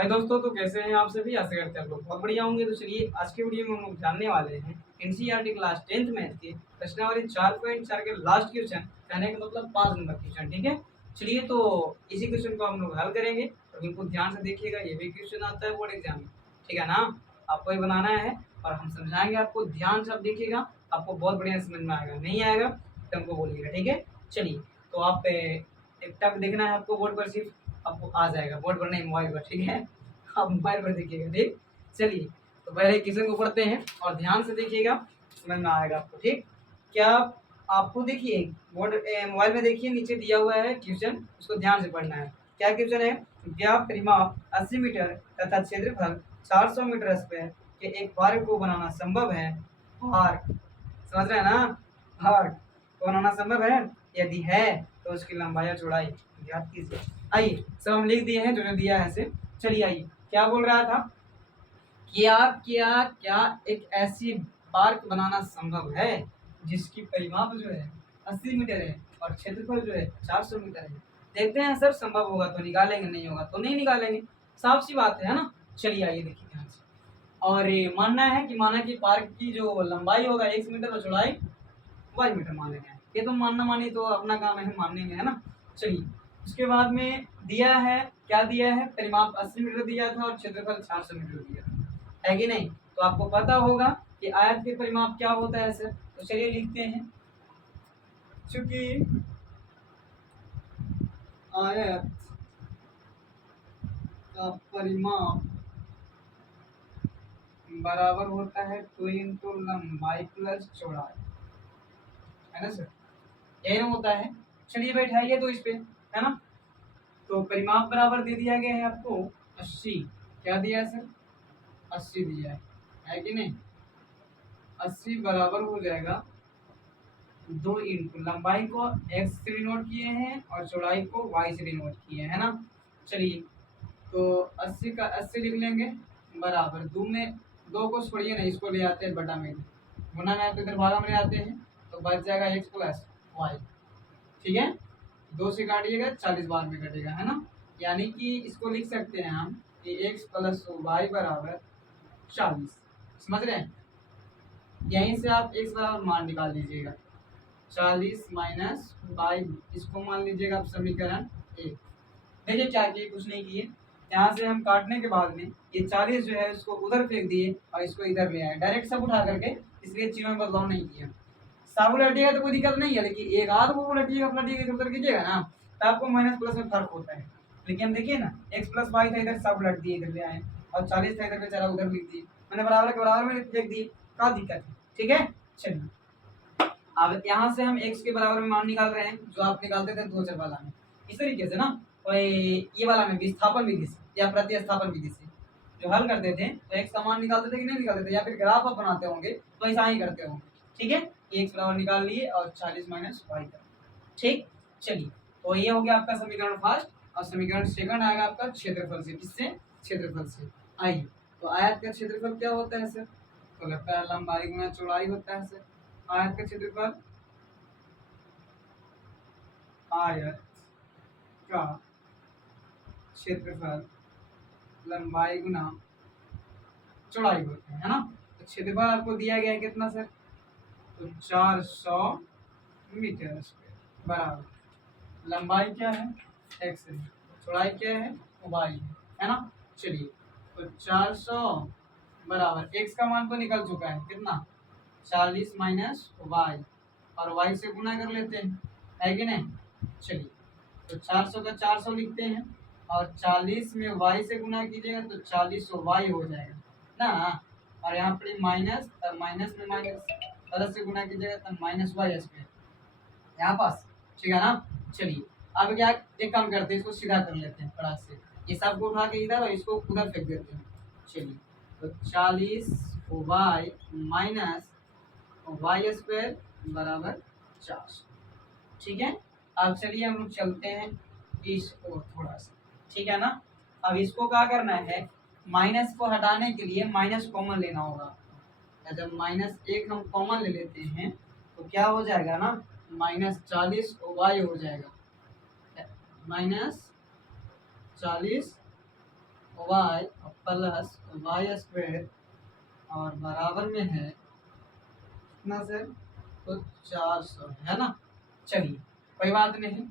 हाय दोस्तों, तो कैसे हैं आप सभी। आशा करते हैं आप लोग बहुत बढ़िया होंगे। तो चलिए आज के वीडियो में हम लोग जानने वाले हैं एनसीईआरटी क्लास 10th मैथ के प्रश्नावली 4.4 के लास्ट क्वेश्चन, कहने का मतलब 5 नंबर क्वेश्चन। ठीक है, चलिए तो इसी क्वेश्चन को हम लोग हल करेंगे और बिल्कुल ध्यान से देखिएगा। ये भी क्वेश्चन आता है बोर्ड एग्जाम में, ठीक है ना। आपको ही बनाना है और हम समझाएंगे आपको, ध्यान से आप देखिएगा, आपको बहुत बढ़िया समझ में आएगा। नहीं आएगा तो हमको बोलिएगा, ठीक है। चलिए तो आप एक टक देखना है आपको बोर्ड पर, सिर्फ आपको आ जाएगा, बोर्ड पर नहीं मोबाइल पर, ठीक है। आप मोबाइल पर देखिएगा, ठीक। चलिए तो पहले क्वेश्चन को पढ़ते हैं और ध्यान से देखिएगा, समझ में आएगा आपको, ठीक। क्या आपको देखिए बोर्ड मोबाइल में देखिए, नीचे दिया हुआ है क्वेश्चन, उसको ध्यान से पढ़ना है। क्या क्वेश्चन है? क्या परिमाप 80 मीटर तथा क्षेत्रफल 400 मीटर स्क्वायर के एक पार्क को बनाना संभव है? पार्क, समझ रहे हैं ना। पार्क को बनाना संभव है, यदि है तो उसकी लंबाई और चौड़ाई ज्ञात कीजिए। आइए सब हम लिख दिए हैं जो जो दिया है ऐसे। चलिए आइए, क्या बोल रहा था? क्या क्या क्या एक ऐसी पार्क बनाना संभव है जिसकी परिमाप जो है 80 मीटर है और क्षेत्रफल जो है 400 मीटर है। देखते हैं सर, संभव होगा तो निकालेंगे, नहीं होगा तो नहीं निकालेंगे। साफ सी बात है ना। चलिए आइए देखिए ध्यान से। और ये मानना है कि माना कि पार्क की जो लंबाई होगा 1 मीटर और चौड़ाई 1 मीटर मान लेंगे। ये तो मानना मानी तो अपना काम है, मानेंगे, है ना। चलिए उसके बाद में दिया है, क्या दिया है? परिमाप 80 मीटर दिया था और क्षेत्रफल 400 मीटर दिया था, है कि नहीं। तो आपको पता होगा कि आयत के परिमाप क्या होता है सर। तो चलिए लिखते हैं, चूंकि आयत का परिमाप बराबर होता है 2 इंटू लंबाई प्लस चौड़ाई, है ना सर, यही ना होता है। चलिए बैठाइए तो इस पे, है ना। तो परिमाप बराबर दे दिया गया है आपको 80। क्या दिया है सर? 80 दिया है कि नहीं। 80 बराबर हो जाएगा 2 इंटू लंबाई को x से डिनोट किए हैं और चौड़ाई को y से डिनोट किए हैं, है ना। चलिए तो 80 का 80 लिख लेंगे, बराबर दो में, दो को छोड़िए नहीं, इसको ले आते हैं बटा में, गुना में तो इधर भागा में ले आते हैं, तो बच जाएगा x प्लस वाई, ठीक है। 2 से काटिएगा 40 बार में कटेगा, है ना। यानी कि इसको लिख सकते हैं हम कि x प्लस वाई बराबर 40। समझ रहे हैं। यहीं से आप x बराबर मान निकाल लीजिएगा, 40 माइनस वाई, इसको मान लीजिएगा आप समीकरण 1। देखिए क्या किए, कुछ नहीं किए। यहाँ से हम काटने के बाद में ये 40 जो है उसको उधर फेंक दिए और इसको इधर ले आए, डायरेक्ट सब उठा करके, इसलिए चीज़ों में बदलाव नहीं किया। साबु लटिएगा तो कोई दिक्कत नहीं है, लेकिन एक आध वो लटिएगा अपना टिएगा इधर उधर कीजिएगा ना, तो आपको माइनस प्लस में फर्क होता है। लेकिन हम देखिए ना, एक्स प्लस वाई था, इधर सब लट दिए, इधर ले आए, और 40 था इधर बेचारा उधर लिख दिए, मैंने बराबर के बराबर में लिख दिए, क्या दिक्कत है, ठीक है। चलिए अब यहाँ से हम x के बराबर में मान निकाल रहे हैं, जो आप निकालते थे दो चर वाला में, इस तरीके से ना। और ये वाला में विस्थापन विधि से या प्रतिस्थापन विधि से जो हल करते थे, तो x का मान निकालते थे कि नहीं निकालते थे, या फिर ग्राफ आप बनाते होंगे तो ऐसा ही करते होंगे, ठीक है। x बराबर निकाल लिए और 40 माइनस वाई कर, ठीक। चलिए तो ये हो गया आपका समीकरण फर्स्ट, और समीकरण सेकंड आएगा आपका क्षेत्रफल से। किससे? क्षेत्रफल से। आइए तो आयत का क्षेत्रफल क्या होता है सर? तो लगता है लंबाई गुना चौड़ाई होता है सर। आयत का क्षेत्रफल, आयत का क्षेत्रफल लंबाई गुना चौड़ाई होता है ना। तो क्षेत्रफल आपको दिया गया है कितना सर? तो 400 मीटर स्क्वायर बराबर लंबाई क्या है? x है, चौड़ाई क्या है? y है ना। चलिए तो 400 बराबर x का मान तो निकल चुका है, कितना? 40 माइनस वाई, और y से गुना कर लेते हैं, है कि नहीं। चलिए तो 400 का 400 लिखते हैं, और 40 में y से गुना कीजिएगा तो 40 y हो जाएगा ना। और यहाँ पर माइनस, तब माइनस में माइनस, प्लस से गुना कीजिएगा तो माइनस वाई स्क्वायर यहाँ पास, ठीक है ना। चलिए अब क्या, एक काम करते हैं, इसको सीधा कर लेते हैं फटाक से, ये सबको उठा के इधर और इसको उधर फेंक देते हैं। चलिए तो 40 वाई माइनस वाई स्क्वायर बराबर 400, ठीक है। अब चलिए हम लोग चलते हैं इस ओर थोड़ा सा, ठीक है ना। अब इसको क्या करना है, माइनस को हटाने के लिए माइनस कॉमन लेना होगा। जब माइनस एक हम कॉमन ले लेते हैं तो क्या हो जाएगा ना, -40 वाई हो जाएगा, -40 वाई प्लस वाई स्क्वायर और बराबर में है कितना सर, तो 400 है ना। चलिए कोई बात नहीं,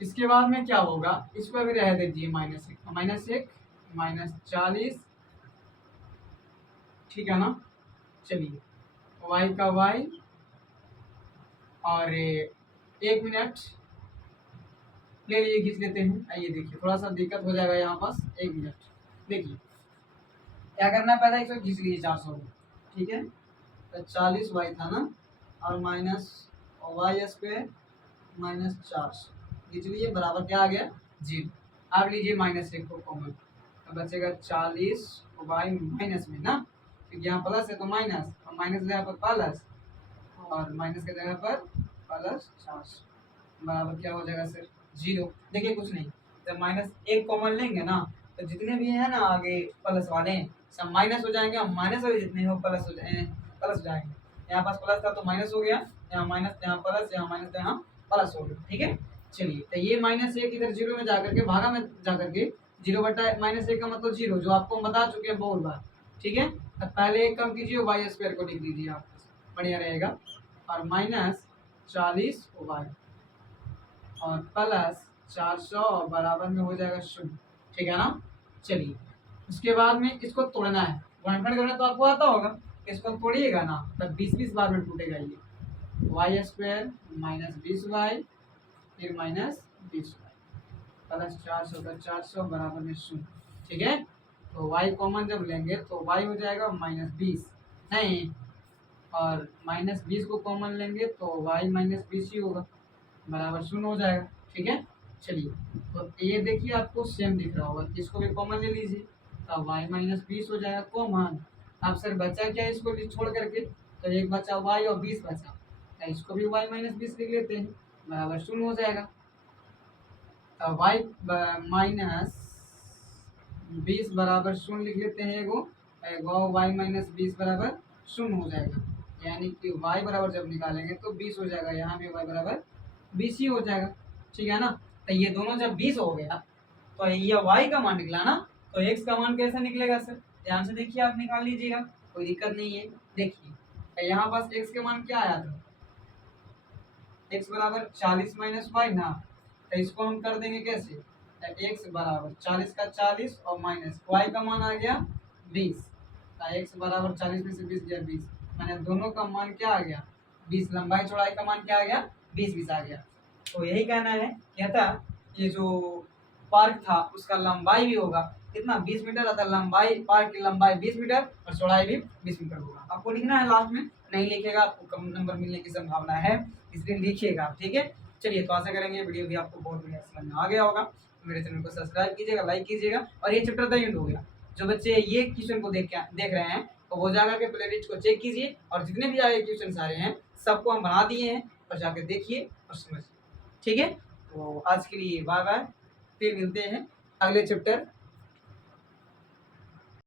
इसके बाद में क्या होगा, इसको भी रह दीजिए -1 -40, ठीक है ना। चलिए y का y और 1 मिनट ले लिए, खींच लेते हैं। आइए देखिए थोड़ा सा दिक्कत हो जाएगा यहाँ पास, 1 मिनट देखिए क्या करना है, पहले इसको खींच लीजिए 400, ठीक है। तो 40 y था ना, और माइनस वाई स्क्वायर -400 खींच लीजिए, बराबर क्या आ गया 0। अब लीजिए -1 को कॉमन, तो बचेगा 40 वाई माइनस में ना, क्योंकि यहाँ प्लस है तो माइनस, और माइनस जगह पर प्लस, और माइनस की जगह पर +400 बराबर क्या हो जाएगा सर 0। देखिए कुछ नहीं, जब -1 कॉमन लेंगे ना, तो जितने भी है ना आगे प्लस वाले सब माइनस हो जाएंगे, और माइनस वाले जितने हो प्लस हो जाएंगे। यहाँ पास प्लस था तो माइनस हो गया, यहाँ माइनस, यहाँ प्लस, यहाँ माइनस, यहाँ प्लस हो गया, ठीक है। चलिए तो ये -1 इधर 0 में जाकर के, भागा में जाकर के 0/-1 का मतलब 0, जो आपको हम बता चुके हैं बहुत बार, ठीक है। तो पहले एक कम कीजिए, वाई स्क्वायर को लिख दीजिए आप, बढ़िया रहेगा, और -40 वाई और +400 और बराबर में हो जाएगा 0, ठीक है ना। चलिए उसके बाद में इसको तोड़ना है, गुणनखंड करना तो आपको आता होगा, इसको तोड़िएगा ना तब 20-20 बार में टूटेगा ये, वाई स्क्वायर -20y फिर -20y +400 का 400 बराबर में 0, ठीक है। तो y कॉमन जब लेंगे तो y हो जाएगा -20 नहीं, और -20 को कॉमन लेंगे तो y -20 ही होगा, बराबर 0 हो जाएगा, ठीक है। चलिए तो ये देखिए आपको सेम दिख रहा होगा, इसको भी कॉमन ले लीजिए, तो y -20 हो जाएगा कॉमन। अब सर बचा क्या इसको छोड़ करके, तो एक बचा y और 20 बचा, तो इसको भी y -20 लिख लेते हैं, बराबर 0 हो जाएगा। तो y -20 बराबर 0 लिख लेते हैं, एगो y -20 बराबर 0 हो जाएगा, यानी कि y बराबर जब निकालेंगे तो 20 हो जाएगा, यहाँ भी y बराबर 20 ही हो जाएगा, ठीक है ना। तो ये दोनों जब 20 हो गया तो ये y का मान निकला ना, तो x का मान कैसे निकलेगा सर, ध्यान से देखिए, आप निकाल लीजिएगा, कोई दिक्कत नहीं है। देखिए तो यहाँ पास x के मान क्या आया था, x बराबर 40 - y ना, तो इसको हम कर देंगे कैसे, तो x बराबर 40 का 40 और माइनस y का मान आ गया 20, तो x बराबर 40 में से 20 गया 20, मैंने दोनों का मान क्या आ गया 20, लंबाई चौड़ाई का मान क्या आ गया 20 आ गया। तो यही कहना है, कहता ये जो पार्क था उसका लंबाई भी होगा कितना 20 मीटर, अतः लंबाई, पार्क की लंबाई 20 मीटर और चौड़ाई भी 20 मीटर होगा। आपको लिखना है, लास्ट में नहीं लिखेगा आपको कम नंबर मिलने की संभावना है, इसलिए लिखिएगा, ठीक है। चलिए तो आशा करेंगे वीडियो भी आपको बहुत बढ़िया समझ में आ गया होगा। मेरे चैनल को सब्सक्राइब कीजिएगा, लाइक कीजिएगा, और ये चैप्टर द एंड हो गया। जो बच्चे ये क्वेश्चन को देख रहे हैं तो वो जाकर के प्लेलिस्ट को चेक कीजिए, और जितने भी आगे क्वेश्चन आ रहे हैं सबको हम बना दिए हैं, और जाकर देखिए और समझिए, ठीक है। तो आज के लिए बाय बाय, फिर मिलते हैं अगले चैप्टर